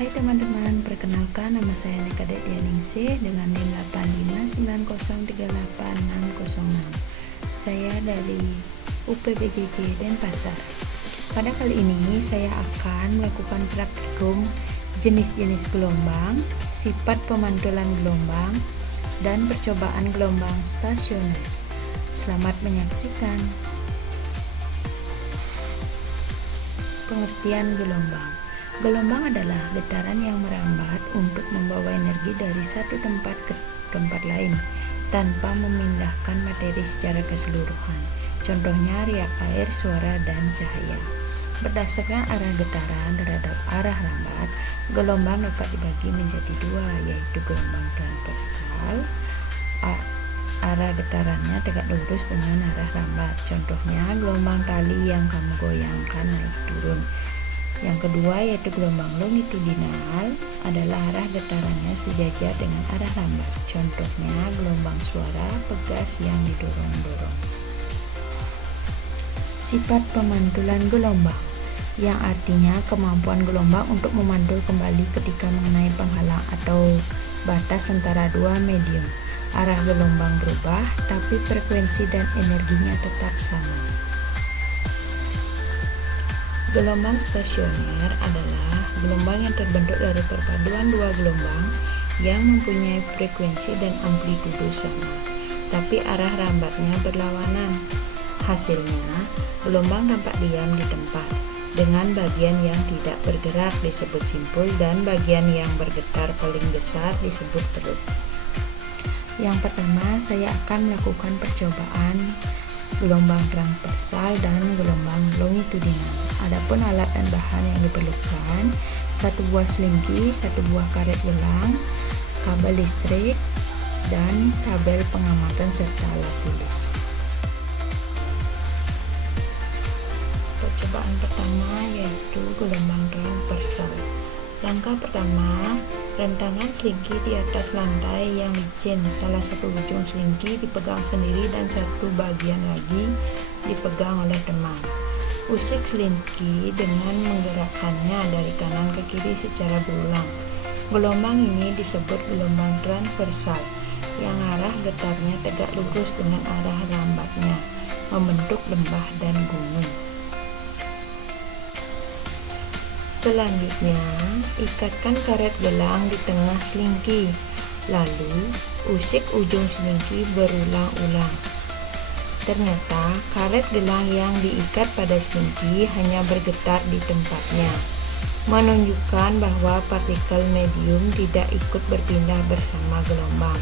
Hai teman-teman, perkenalkan nama saya Nekadet Dianingsih dengan NIM 8590388606. Saya dari UPBJJ Denpasar. Pada kali ini saya akan melakukan praktikum jenis-jenis gelombang, sifat pemantulan gelombang, dan percobaan gelombang stasioner. Selamat menyaksikan. Pengertian gelombang. Gelombang adalah getaran yang merambat untuk membawa energi dari satu tempat ke tempat lain tanpa memindahkan materi secara keseluruhan. Contohnya riak air, suara, dan cahaya. Berdasarkan arah getaran terhadap arah rambat, gelombang dapat dibagi menjadi dua, yaitu gelombang transversal, arah getarannya tegak lurus dengan arah rambat. Contohnya gelombang tali yang kamu goyangkan naik turun. Yang kedua yaitu gelombang longitudinal, adalah arah getarannya sejajar dengan arah rambat. Contohnya gelombang suara pegas yang didorong-dorong. Sifat pemantulan gelombang, yang artinya kemampuan gelombang untuk memantul kembali ketika mengenai penghalang atau batas antara dua medium. Arah gelombang berubah, tapi frekuensi dan energinya tetap sama. Gelombang stasioner adalah gelombang yang terbentuk dari perpaduan dua gelombang yang mempunyai frekuensi dan amplitudo sama, tapi arah rambatnya berlawanan. Hasilnya, gelombang tampak diam di tempat, dengan bagian yang tidak bergerak disebut simpul dan bagian yang bergetar paling besar disebut teluk. Yang pertama, saya akan melakukan percobaan gelombang transversal dan gelombang longitudinal. Adapun alat dan bahan yang diperlukan: satu buah selingki, satu buah karet gelang, kabel listrik, dan tabel pengamatan serta alat tulis. Percobaan pertama yaitu gelombang transversal. Langkah pertama, rentangan selingki di atas lantai yang licin. Salah satu ujung selingki dipegang sendiri dan satu bagian lagi dipegang oleh teman. Usik selingki dengan menggerakkannya dari kanan ke kiri secara berulang. Gelombang ini disebut gelombang transversal, yang arah getarnya tegak lurus dengan arah rambatnya, membentuk lembah dan gunung. Selanjutnya, ikatkan karet gelang di tengah selingki, lalu usik ujung selingki berulang-ulang. Ternyata karet gelang yang diikat pada selingki hanya bergetar di tempatnya, menunjukkan bahwa partikel medium tidak ikut berpindah bersama gelombang,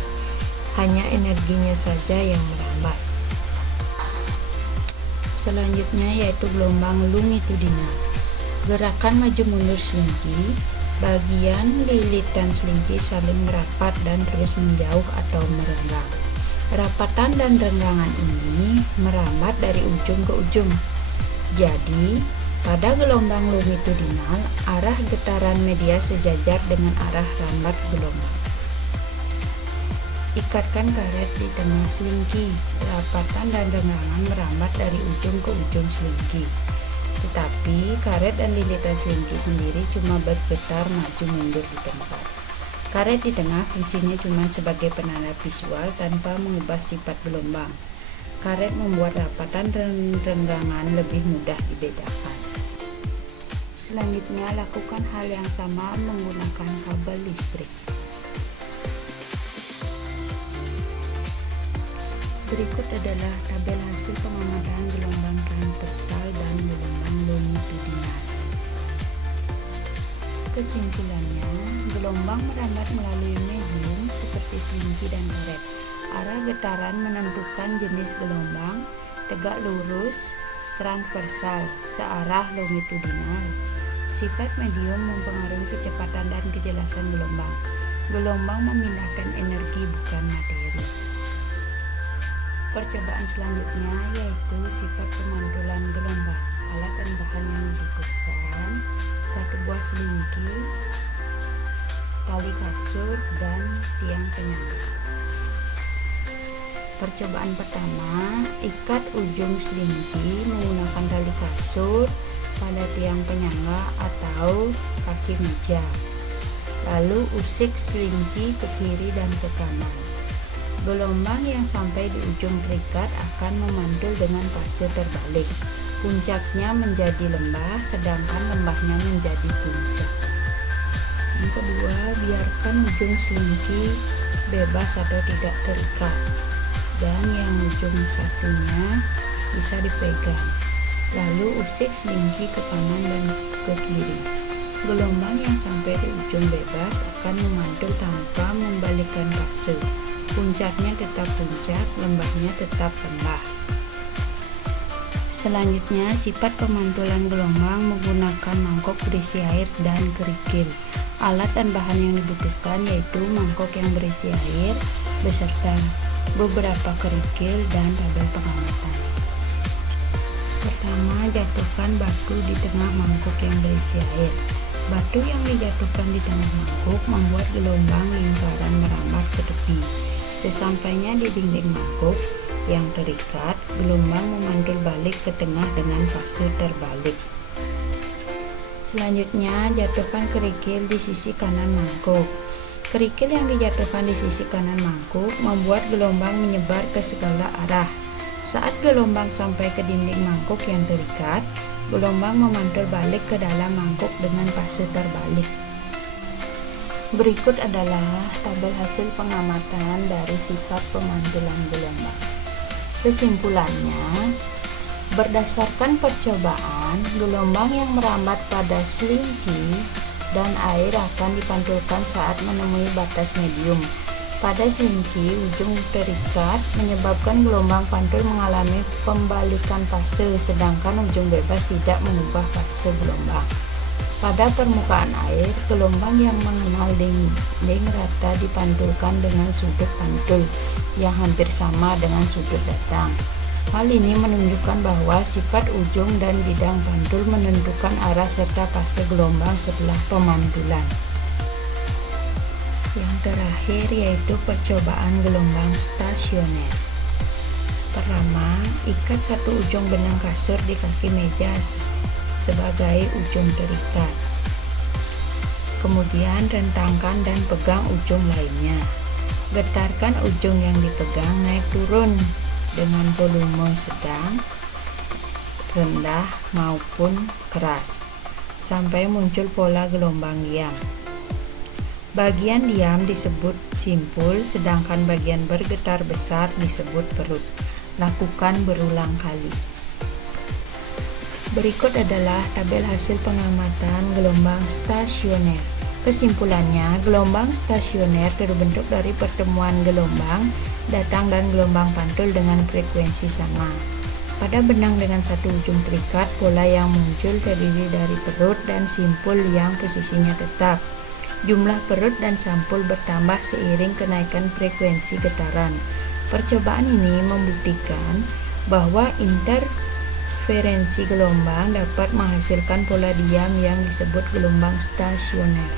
hanya energinya saja yang merambat. Selanjutnya yaitu gelombang longitudinal. Gerakan maju mundur selingki, bagian lilitan selingki saling merapat dan terus menjauh atau merenggang. Rapatan dan renggangan ini merambat dari ujung ke ujung. Jadi, pada gelombang longitudinal, arah getaran media sejajar dengan arah rambat gelombang. Ikatkan karet di tengah selingki. Rapatan dan renggangan merambat dari ujung ke ujung selingki. Tetapi karet dan lilitan selingki sendiri cuma bergetar maju mundur di tempat. Karet di tengah fungsinya cuma sebagai penanda visual tanpa mengubah sifat gelombang. Karet membuat rapatan dan renggangan lebih mudah dibedakan. Selanjutnya, lakukan hal yang sama menggunakan kabel listrik. Berikut adalah tabel hasil pengamatan gelombang transversal dan gelombang longitudinal. Kesimpulannya, gelombang merambat melalui medium seperti selingki dan karet. Arah getaran menentukan jenis gelombang, tegak lurus, transversal, searah longitudinal. Sifat medium mempengaruhi kecepatan dan kejelasan gelombang. Gelombang memindahkan energi bukan materi. Percobaan selanjutnya yaitu sifat pemantulan gelombang. Alat dan bahan yang dibutuhkan: satu buah selingki, tali kasur, dan tiang penyangga. Percobaan pertama, ikat ujung selingki menggunakan tali kasur pada tiang penyangga atau kaki meja. Lalu usik selingki ke kiri dan ke kanan. Gelombang yang sampai di ujung terikat akan memantul dengan fase terbalik. Puncaknya menjadi lembah, sedangkan lembahnya menjadi puncak. Yang kedua, biarkan ujung selingki bebas atau tidak terikat, dan yang ujung satunya bisa dipegang. Lalu usik selingki ke kanan dan ke kiri. Gelombang yang sampai di ujung bebas akan memantul tanpa membalikkan fase. Puncaknya tetap puncak, lembahnya tetap lembah. Selanjutnya, sifat pemantulan gelombang menggunakan mangkok berisi air dan kerikil. Alat dan bahan yang dibutuhkan yaitu mangkok yang berisi air beserta beberapa kerikil dan tabel pengamatan. Pertama, jatuhkan batu di tengah mangkok yang berisi air. Batu yang dijatuhkan di tengah mangkok membuat gelombang lingkaran merambat ke tepi. Sesampainya di dinding mangkok yang terikat, gelombang memantul balik ke tengah dengan fase terbalik. Selanjutnya, jatuhkan kerikil di sisi kanan mangkok. Kerikil yang dijatuhkan di sisi kanan mangkok membuat gelombang menyebar ke segala arah. Saat gelombang sampai ke dinding mangkok yang terikat, gelombang memantul balik ke dalam mangkok dengan fase terbalik. Berikut adalah tabel hasil pengamatan dari sifat pemantulan gelombang. Kesimpulannya, berdasarkan percobaan, gelombang yang merambat pada selingki dan air akan dipantulkan saat menemui batas medium. Pada selingki, ujung terikat menyebabkan gelombang pantul mengalami pembalikan fase, sedangkan ujung bebas tidak mengubah fase gelombang. Pada permukaan air, gelombang yang mengenal dinding rata dipantulkan dengan sudut pantul yang hampir sama dengan sudut datang. Hal ini menunjukkan bahwa sifat ujung dan bidang pantul menentukan arah serta fase gelombang setelah pemantulan. Yang terakhir yaitu percobaan gelombang stasioner. Pertama, ikat satu ujung benang kasur di kaki meja sebagai ujung terikat. Kemudian rentangkan dan pegang ujung lainnya. Getarkan ujung yang dipegang naik turun dengan volume sedang, rendah maupun keras sampai muncul pola gelombang diam. Bagian diam disebut simpul, sedangkan bagian bergetar besar disebut perut. Lakukan berulang kali. Berikut adalah tabel hasil pengamatan gelombang stasioner. Kesimpulannya, gelombang stasioner terbentuk dari pertemuan gelombang datang dan gelombang pantul dengan frekuensi sama. Pada benang dengan satu ujung terikat, pola yang muncul terdiri dari perut dan simpul yang posisinya tetap. Jumlah perut dan sampul bertambah seiring kenaikan frekuensi getaran. Percobaan ini membuktikan bahwa interferensi gelombang dapat menghasilkan pola diam yang disebut gelombang stasioner.